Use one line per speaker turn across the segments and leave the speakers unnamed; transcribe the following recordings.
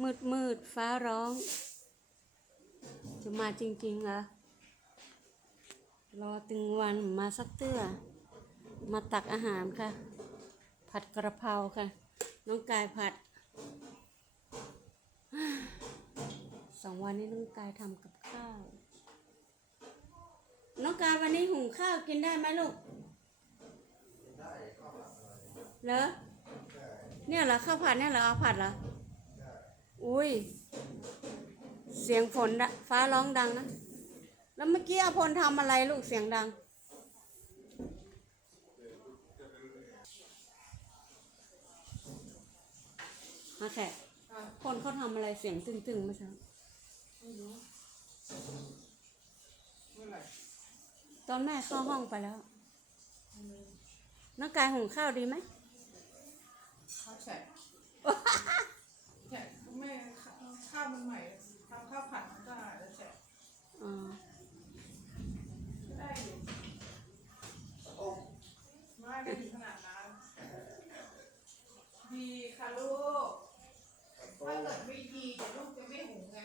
มืดมืดฟ้าร้อง จะมาจริงๆเหรอรอตึงวันมาสักเตื้อ มาตักอาหารค่ะ ผัดกระเพราค่ะ น้องกายผัดสองวันนี้น้องกายทำกับข้าว น้องกายวันนี้หุงข้าวกินได้ไหมลูกเหรอเนี่ยเหรอข้าวผัดเนี่ยเหรอเอาผัดเหรอ อุ้ย เสียงฝนฟ้าร้องดังนะ แล้วเมื่อกี้อภพลทำอะไรลูกเสียงดัง มาแขกคนเขาทำอะไรเสียงตึงๆเมื่อเช้าตอนแม่เข้าห้องไปแล้วน้องกายหุงข้าวดีไหม
ข้าวแฉะ ข้าวมันใหม่ทำข้าวผัดมันก็อาจจะแฉะ
อ๋อ
ได้อยู่ไม่ไม่ถึงขนาดนั้นดีค่ะลูก ถ้าเกิดไม่ดีเดี๋ยวลูกจะไม่หุงไง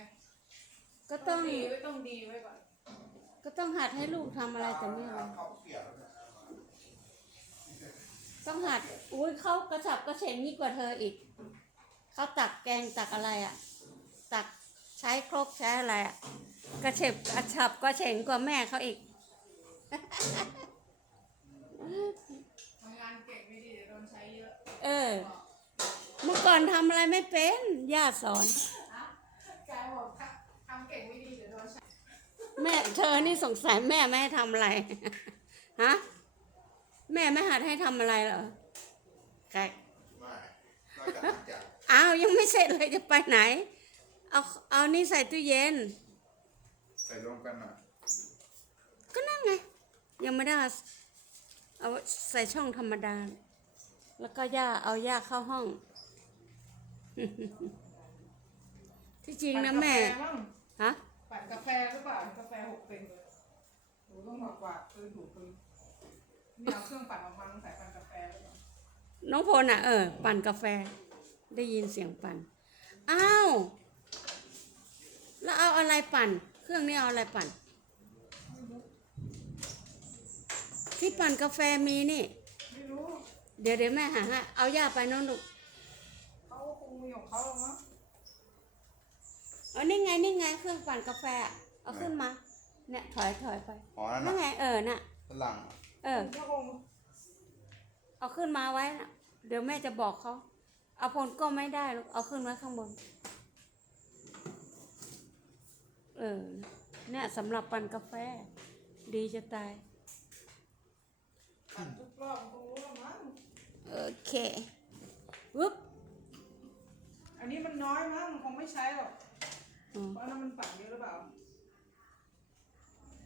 ก็ต้อง
ดีไว้ต้องดีไว้ก่อน
ก็ต้องหัดให้ลูกทำอะไรแต่ไม่อะไรต้องหัดอุ้ยเขากระฉับกระเฉงยิ่งกว่าเธออีกเขาตักแกงตักอะไรอะ่ะ ตักใช้ครกใช้อะไรอะ่ะกระเฉบกระฉับกระเฉงกว่าแม่เขาอีก
ทำงานเก่งไม่ดีเดี๋ยวโดนใช้เยอะ
เออ เมื่อก่อนทำอะไรไม่เป็นย่าสอน
กายบอกถ้าทำเก่งไม่ดีเดี๋ยวโดนใช้
แม่เธอนี่สงสัยแม่ไม่ให้ทำอะไร ฮะ แม่ไม่หัดให้ทำอะไรเหรอใคร
ไม่นอกจากนักจาก
อ้าวยังไม่เสร็จเลยจะไปไหน เอาเอานี่ใส่ตู้เย็น
ใส่รวมกันอะ
ก็นั่นไง ยังไม่ได้ เอาเอาใส่ช่องธรรมดา แล้วก็ย่าเอาย่าเข้าห้อง ที่จริงนะแม่
ปั่กาฟมั้ง
ฮะ
ปั่นกาแฟหรือเปล่ากาแฟหกเป็นเลยหนูต้องมากวาดปืนถูปืนนี่เอาเครื่องปั่นออกมาต้องใส่ปั่นกาแฟหรือเปล่า
น้องพลอะเออ ปั่นกาแฟ ได้ยินเสียงปั่น อ้าว แล้วเอาอะไรปั่น เครื่องนี้เอาอะไรปั่น ที่ปั่นกาแฟมีนี่
ไม่รู้
เดี๋ยวเดี๋ยวแม่หาให้เอาย่าไปโน้นลูก
เขาคงมีของเขาหรอกมั้ง
เอานี่ไงนี่ไงเครื่องปั่นกาแฟอะเอาขึ้นมา เนี่ยถอยถอยไป
อ๋อนั่น
นั่นไง
น่ะ
เออน่ะ
ฝรั่งอะ
เออ
ก็คง
เอาขึ้นมาไว้นะเดี๋ยวแม่จะบอกเขา เอาพลก็ไม่ได้ลูก เอาขึ้นไว้ข้างบน เออ เนี่ยสำหรับปั่นกาแฟ ดีจะตาย
ปั่นทุกรอบคงรู้แล้วมั้ง
โอเคปุ๊บ
อันนี้มันน้อยมั้งมันคงไม่ใช้หรอก
อืม
เพราะอันนั้นมันปั่นเยอะหรือเปล่า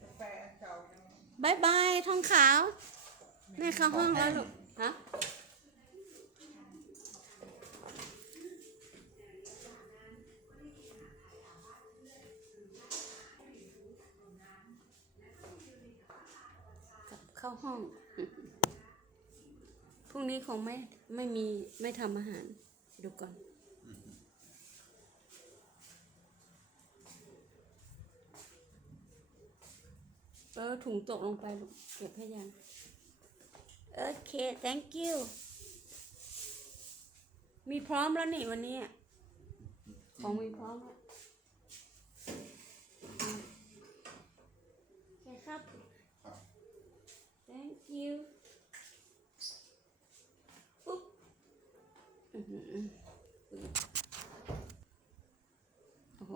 กาแฟเก่ายัง
บายบายทองขาวแม่เข้าห้องแล้วลูกฮะ เข้าห้อง พรุ่งนี้คงไม่ไม่มีไม่ทำอาหาร ดูก่อนเออถุงตกลงไปลูกเก็บให้ยัง โอเค thank you มีพร้อมแล้วนี่วันนี้ ของมีพร้อมแล้ว